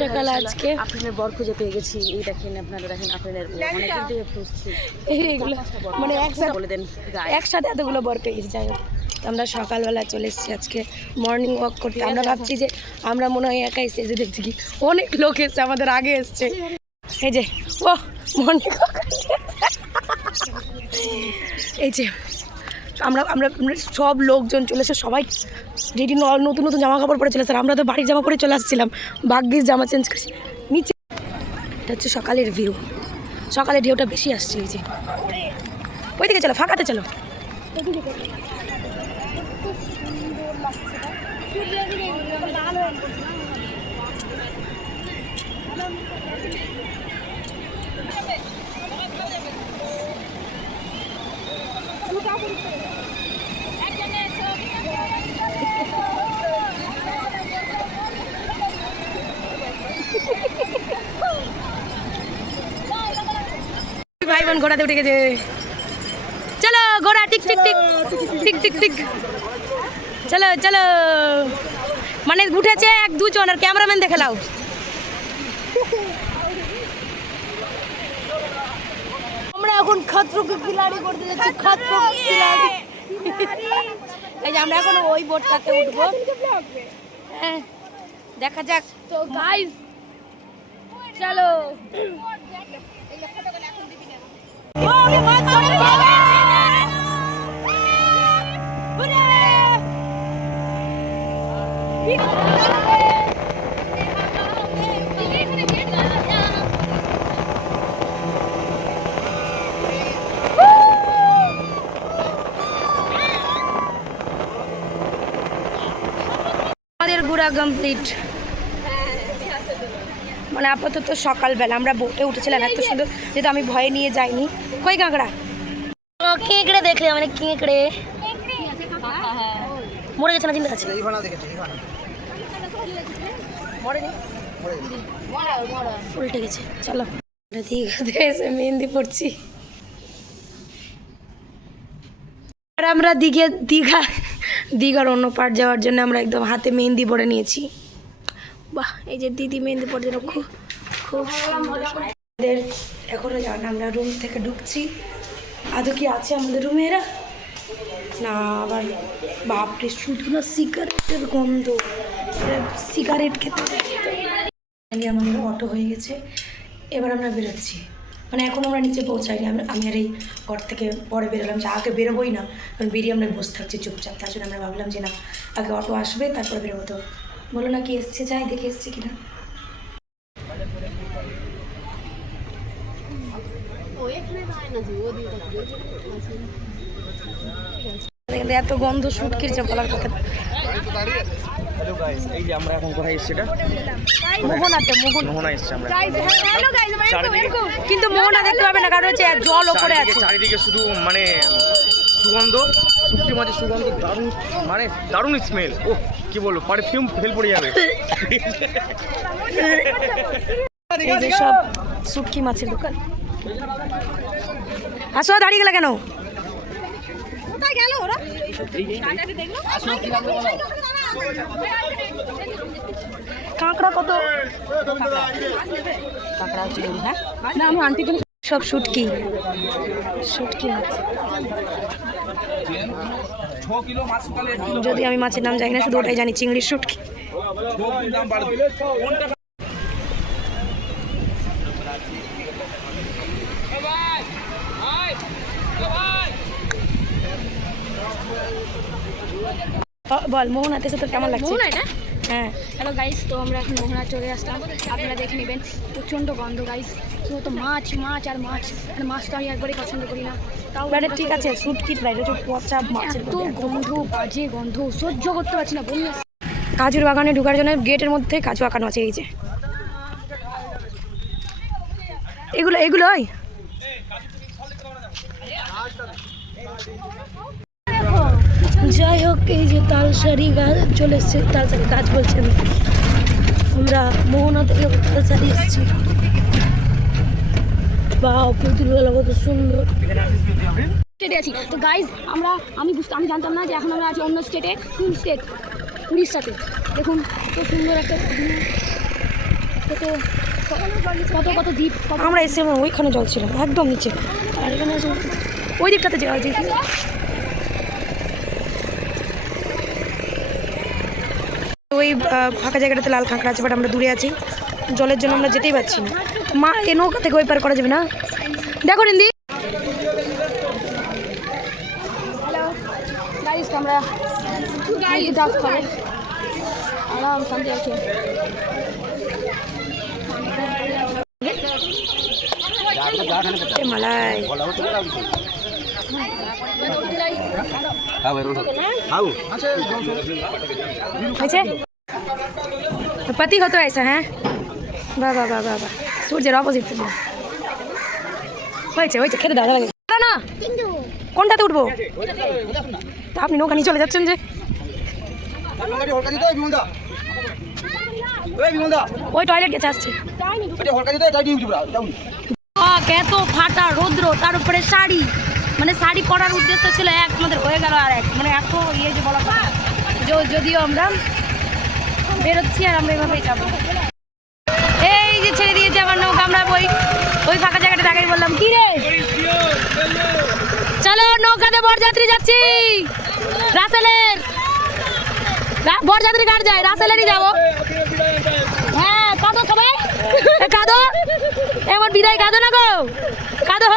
সকাল আজকে আপনাদের বর খুঁজে পেয়ে গেছি। এই দেখেন, আপনারা দেখেন আপনাদের অনেকদিন থেকে খুঁজছি এইগুলো মানে একসাথে বলে দেন। একসাথে এতগুলো বর পেয়ে গেছি। যাই হোক, আমরা সকালবেলা চলে এসেছি আজকে মর্নিং ওয়াক করতে। আমরা ভাবছি যে আমরা মনে হয় একা এসেছি, যে দেখছি কি অনেক লোক এসছে, আমাদের আগে এসছে। এই যে ও মর্নিং ওয়াক, এই যে আমরা আমরা সব লোকজন চলে এসে সবাই রেডি, নতুন নতুন জামা কাপড় পরে চলে এসে, আমরা তো বাড়ির জামা পরে চলে আসছিলাম, ভাগ্যিস জামা চেঞ্জ করেছি। নিচে এটা হচ্ছে সকালের ভিউ, সকালের ঢেউটা বেশি আসছে। এই যে ওই দিকে চলো, ফাঁকাতে চলো। ভাই বোন ঘোড়াতে উঠে গেছে, চলো ঘোড়া tick tick tick tick tick tick, চলো চলো। মানে উঠেছে এক দুজন, আর ক্যামেরাম্যান দেখে নাও। আমরা এখন খাতরো কে খিলাড়ি করতে যাচ্ছি, খাতরো কে খিলাড়ি। এই যে আমরা এখন ওই বোটটাতে উঠবো, হ্যাঁ দেখা যাক। তো গাইস চলো, আমাদের ঘোরা কমপ্লিট। মানে আপাতত সকালবেলা আমরা বোটে উঠেছিলাম, এত সুন্দর, যেহেতু আমি ভয়ে নিয়ে যাইনি। কই কাঁকড়া, ও কেঁকড়ে দেখলে, মানে কেঁকড়ে মরে গেছে না, চিন্তা আছে উল্টে গেছে। চলো দীঘাতে এসে মেহেন্দি পড়ছি, আর আমরা দীঘার অন্য পার্ট যাওয়ার জন্য আমরা একদম হাতে মেহেন্দি পরে নিয়েছি। বাহ, এই যে দিদি মেহেন্দি পড়ে যেন খুব খুব সুন্দর। আমাদের এখনো যান, আমরা রুম থেকে ঢুকছি। আদৌ কি আছে আমাদের রুমে এরা? না, আবার বাপরে শুধু না সিগারেটের গন্ধ, সিগারেট খেতে। আমাদের অটো হয়ে গেছে, এবার আমরা বেরোচ্ছি। মানে এখন আমরা নিচে পৌঁছাইনি, আমি আর এই ঘর থেকে পরে বেরোলাম, যে আগে বেরোবোই না, কারণ বেরিয়ে আমরা বসে থাকছি চুপচাপ। তার জন্য আমরা ভাবলাম যে না, আগে অটো আসবে তারপরে বেরোবো। তো বলো না কি এসছে, যাই দেখে এসছে কিনা। এত গন্ধ শুটকির বলার কথা। এই যে আমরা এখন কোথায় এসেছি, মোহনা এসেছি আমরা, কিন্তু মোহনা দেখতে পাবে না, কারণ হচ্ছে জল ওপরে আছে, চারিদিকে শুধু মানে সুগন্ধ, শুটকি মাছের সুগন্ধ, দারুণ মানে দারুণ স্মেল। ও কি বলবো, পারফিউম ফেল পড়ে যাবে। এই যে সব শুটকি মাছের দোকান। আসো, দাঁড়িয়ে গেলে কেন? কাঁকড়া কত? কাঁকড়া না, আমি আন্টি সব শুটকি মাছ। যদি আমি মাছের নাম জানি না, শুধু ওটাই জানি, চিংড়ির শুটকি। বল, মোহনাতে এসে তোর কেমন লাগছে? হ্যাঁ, হ্যালো গাইস, তো আমরা এখন মোহনা চলে আসলাম, আপনারা দেখে নেবেন। প্রচণ্ড গন্ধ গাইস, তো মাছ আর মাছ তো আমি একবারই পছন্দ করি না। তাও মানে ঠিক আছে, শুটকির বাইরে পচা মাছের তো গন্ধ, বাজে গন্ধ সহ্য করতে পারছি না, বলুন। কাজুর বাগানে ঢোকার জন্য গেটের মধ্যে কাজু আঁকানো আছে। এই যে এগুলোই যাই হোক, এই যে তালসারি গাছ চলে এসছে, তালসারি গাছ বলছেন, আমরা মোহনা থেকে তালসারি এসেছি। বা পুতুলগুলো কত সুন্দর। স্টেটে আছি তো গাইজ, আমি জানতাম না যে এখন আমরা আছি অন্য স্টেটে, কোন স্টেট? উড়িষ্যাতে। দেখুন কত সুন্দর একটা কত কত দ্বীপ আমরা এসে ওইখানে জল ছিল একদম নিচে, আর এখানে এসে ওই দিকটাতে যাওয়া যায়। ওই ফাঁকা জায়গাটাতে লাল কাঁকড়া আছে, বাট আমরা দূরে আছি, জলের জন্য আমরা যেতেই পারছি না। মা এ নৌকা থেকে ওই পার করা যাবে না। দেখো রিন্দি, হ্যালো গাইস, আমরা ডাব খাবো, আরাম শান্তি আছে। মালাই पति हो तो ऐसा है। वाह वाह वाह वाह वाह, सूर्य অপোজিট হয়েছে হয়েছে, খেতে দাও লাগে না। কোনটাতে উঠবো? তা আপনি নৌকা নিয়ে চলে যাচ্ছেন যে। ওই টয়লেট গেছে, আসছে। এত ফাটা রৌদ্র, তার উপরে শাড়ি, মানে শাড়ি পরার উদ্দেশ্য ছিল এক, আমাদের হয়ে গেল আর এক, মানে এত ইয়ে যে বলা কথা। যদিও আমরা বেরোচ্ছি আর আমরা এভাবেই যাবো। এই যে ছেড়ে দিয়েছে আমার নৌকা, আমরা ওই ফাঁকা জায়গাটা আগে বললাম কি রে চলো নৌকাতে বরযাত্রী যাচ্ছি। রাসেলের বরযাত্রী কার যায়? রাসেলেরই যাবো। হ্যাঁ কাঁদো সবাই, কাঁদো, এমন বিদায় কাঁদো না গো, কাঁদো।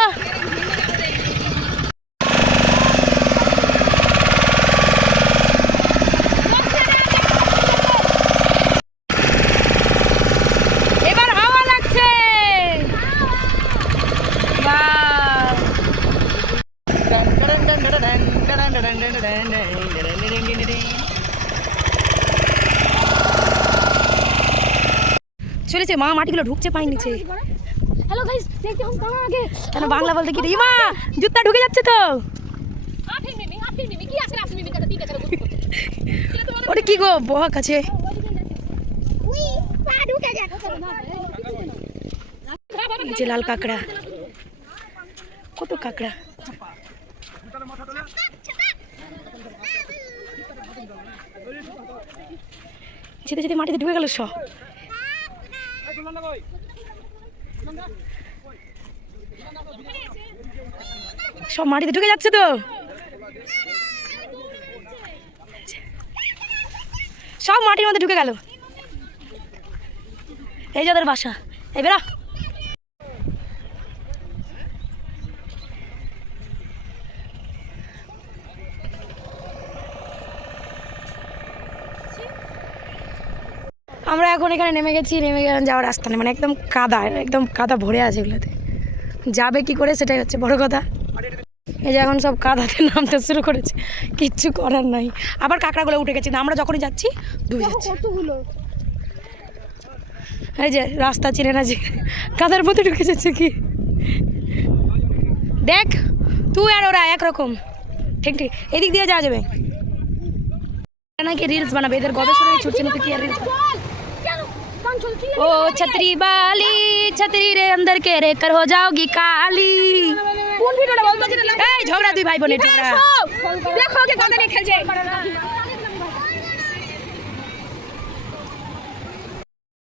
এবার হাওয়া লাগছে। চলেছে মা, মাটিগুলো ঢুকছে পাই নিচে। हेलो गाइस, देखते हम कहाँ आ गए। কেন বাংলা বলতে কি রে মা, জুতা ঢুকে যাচ্ছে তো। ওটা কি গো বক আছে? যে লাল কাঁকড়া, কত কাঁকড়া। যেতে যেতে মাটিতে ঢুকে গেল সব। সব মাটিতে ঢুকে যাচ্ছে তো, সব মাটির মধ্যে ঢুকে গেল। এই যে ওদের বাসা, এই বেরা। আমরা এখন এখানে নেমে গেছি, নেমে গেলাম যাওয়ার রাস্তা নেই, মানে একদম কাদা, একদম কাদা ভরে আছে এগুলোতে। যাবে কি করে সেটাই হচ্ছে বড় কথা। এই যে এখন সব কাদাতে নামতে শুরু করেছে, কিচ্ছু করার নাই। আবার কাঁকড়াগুলো উঠে গেছে, আমরা যখনই যাচ্ছি ডুবে যাচ্ছে। এই যে রাস্তা চিনে না, যে কাদার মধ্যে ঢুকে যাচ্ছে কি। দেখ তুই আর ওরা একরকম, ঠিক ঠিক এদিক দিয়ে যাওয়া যাবে নাকি। রিলস বানাবে, এদের গবেষণায় ছুটছে না তো কি আর রিলস। ओ छतरी वाली छतरी रे अंदर के रे कर हो जाओगी काली। কোন ভিডিওটা বলতো যেটা এই ঝগড়া, দুই ভাই বোনের ঝগড়া। দেখো কে কথা নিয়ে খেলছে।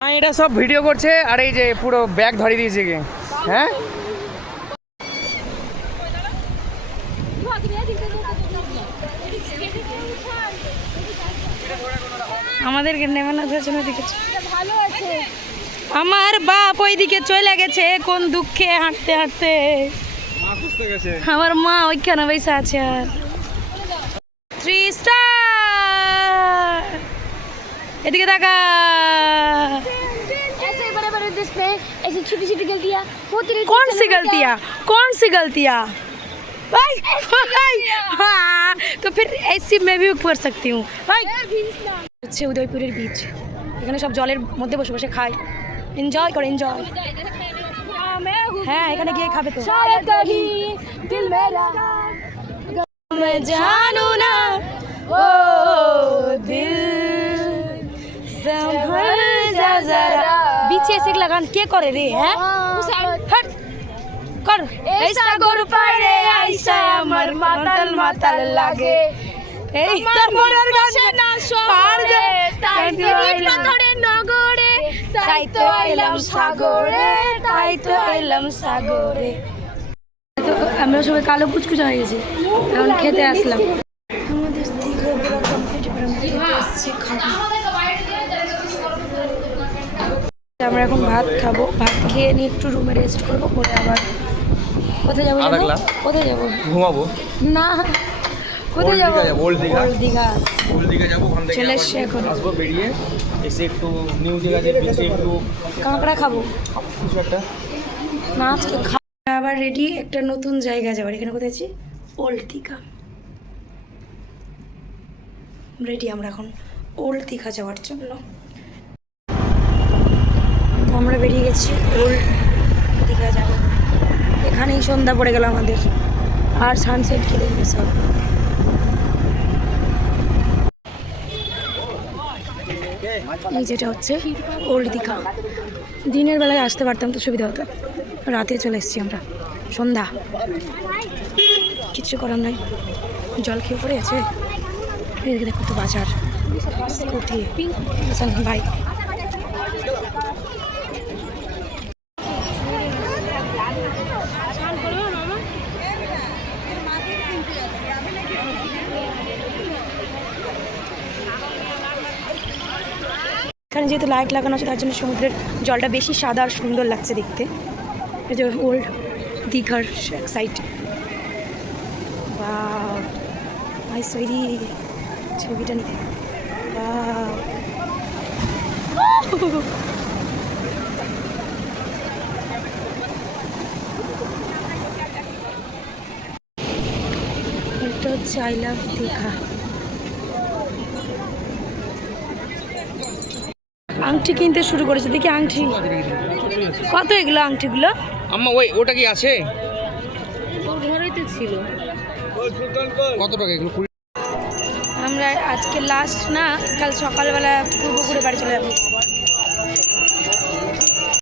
এটা সব ভিডিও করছে, আর এই যে পুরো ব্যাগ ধরিয়ে দিয়েছে কি। হ্যাঁ আমাদেরকে নেমে না জন্য দেখেছি। আমার বাপ ওইদিকে চলে গেছে কোন দুঃখে হাঁটতে হাঁটতে। আমার মা ওইখানে বসে আছে। আর 3 স্টার, এদিকে দেখা। ऐसे बड़े बड़े देश पे ऐसी छोटी छोटी गलतियाँ होती रहती। कौन सी गलतियाँ, कौन सी गलतियाँ? भाई हाँ, तो फिर ऐसी मैं भी कर सकती हूँ भाई। হচ্ছে উদয়পুরের বীচ, এখানে সব জলের মধ্যে বসে বসে খায়, এনজয় করে এনজয়। হ্যাঁ এখানে গিয়ে খাবে তো। मैं जानू ना ओ दिल संभल जा जरा। बीच ऐसे लगान के करे रे हैं हट कर ऐसा गोर पारे ऐसा আমার মাতাল মাতাল লাগে। এই তার মনের গাছে না শহরে তাই ধরে নগরে তাই তো এলাম সাগরে, তাই তো এলাম সাগরে। তো আমরা সবাই কালো কুচকুচা হয়ে গেছি, এখন খেতে আসলাম। আমাদের দীঘা ঘোরা কমপ্লিট, এবার আমরা খেতে আসছি খাবো। আমরা এখন ভাত খাবো, ভাত খেয়ে নিয়ে একটু রুমে রেস্ট করবো, করে আবার কোথায় যাবো? কোথায় যাবো? ঘুমাবো না, কোথায় যাবো? Old Digha. Old Digha old Digha যাবো, ওখান থেকে চলে আবার এসছি এখন। আসবো, বেরিয়ে এসে একটু নিউ দীঘাতে বিচে একটু কাঁকড়া খাবো কিছু একটা। না, আজকে আবার রেডি একটা নতুন জায়গা যাওয়ার। এখানে কোথায় আছি? ওল্ড দীঘা। রেডি আমরা এখন ওল্ড দীঘা যাওয়ার জন্য। তো আমরা বেরিয়ে গেছি ওল্ড দীঘা যাবো। এখানেই সন্ধ্যা পড়ে গেল আমাদের, আর সানসেট খেলে সব। এই যেটা হচ্ছে ওল্ড দীঘা। দিনের বেলায় আসতে পারতাম তো সুবিধা হতো, রাতে চলে এসেছি আমরা, সন্ধ্যা। কিচ্ছু করার নাই, জল খেয়ে পড়ে আছে। এদিকে দেখো তো বাজার, স্কুটি, ভাই। এখানে যেহেতু লাইট লাগানো আছে, তার জন্য সমুদ্রের জলটা বেশি সাদা আর সুন্দর লাগছে দেখতে। এই যে ওল্ড দীঘার সাইড। ওয়াও, ভাই সরি ছবিটা নিতে। ওয়াও, এটা হচ্ছে আই লাভ দীঘা। আংটি কিনতে শুরু করেছে, দেখি আংটি কত, এগুলো আংটিগুলো। আম্মা ওটা কি আছে? ওর ঘরেই তো ছিল। কত টাকা এগুলো? আমরা আজকে লাস্ট না, কাল সকালবেলা ঘুরবো, ঘুরে বাড়ি চলে যাবো।